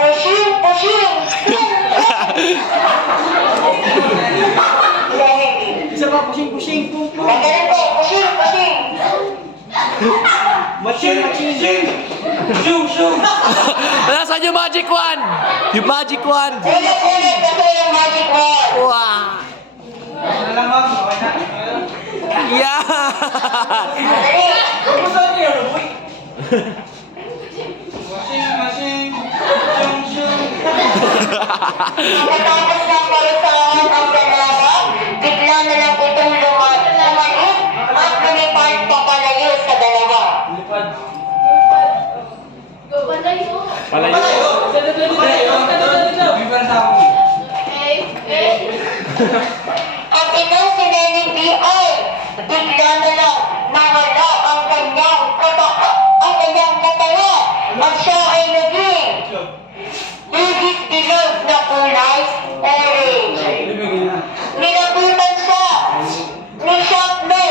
Pushing, pushing. Isa pa, pushing, pushing, pum, pum. Magaling po, pushing, pushing. Machine, machine. Shoo, shoo. Nasaan yung magic wand? Yung magic wand. Ulit-ulit kasi yung magic word. Wow! Ano lang, ma'am? Okay na. Yeah! Dali. Huwag mo saan niyo, boy. Machine, machine. Shoo, shoo. Pagkatapos ng parusahan ang dalawa, bigla na lang itong lumalit at lumipad papalayo sa dalawa. Lipad. Palayo. May para sa akin. At itong si Neneng B.I. bigla na lang nawala ang kanyang katawan at siya ay naging Baby's beloved na kulay orange. Nilapitan siya ni Shopno.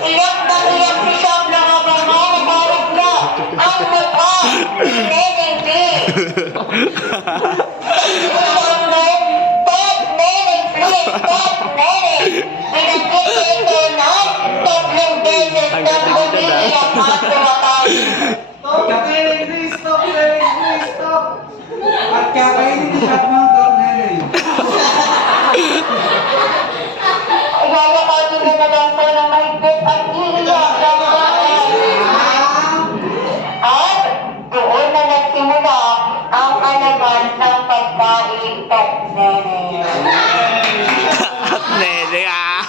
Iyak na iyak si Shopno habang hawak na ang mukha ni Neneng B. Shopno, "Stop, Neneng, please, stop, Neneng." Binanggit niya ito na 3 beses na umiiyak at tumatawag. Stop, Neneng, please, stop, Neneng, please, stop. At kakainin ni Shot ng dog, Neneng. Yayakapin na lang po ng mahigpit at iiyak ng at doon na nagsimula ang alaman ng pagkain at nene. At nene ah!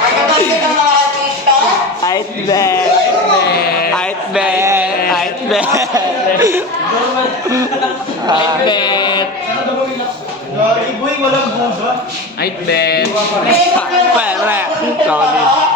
Ano ba ito ng mga artista? Ait bet! Ait bet! Ait bet! Ait bet! Gagi, boy, walang buga. Ait bet! Pre, pre! Solid!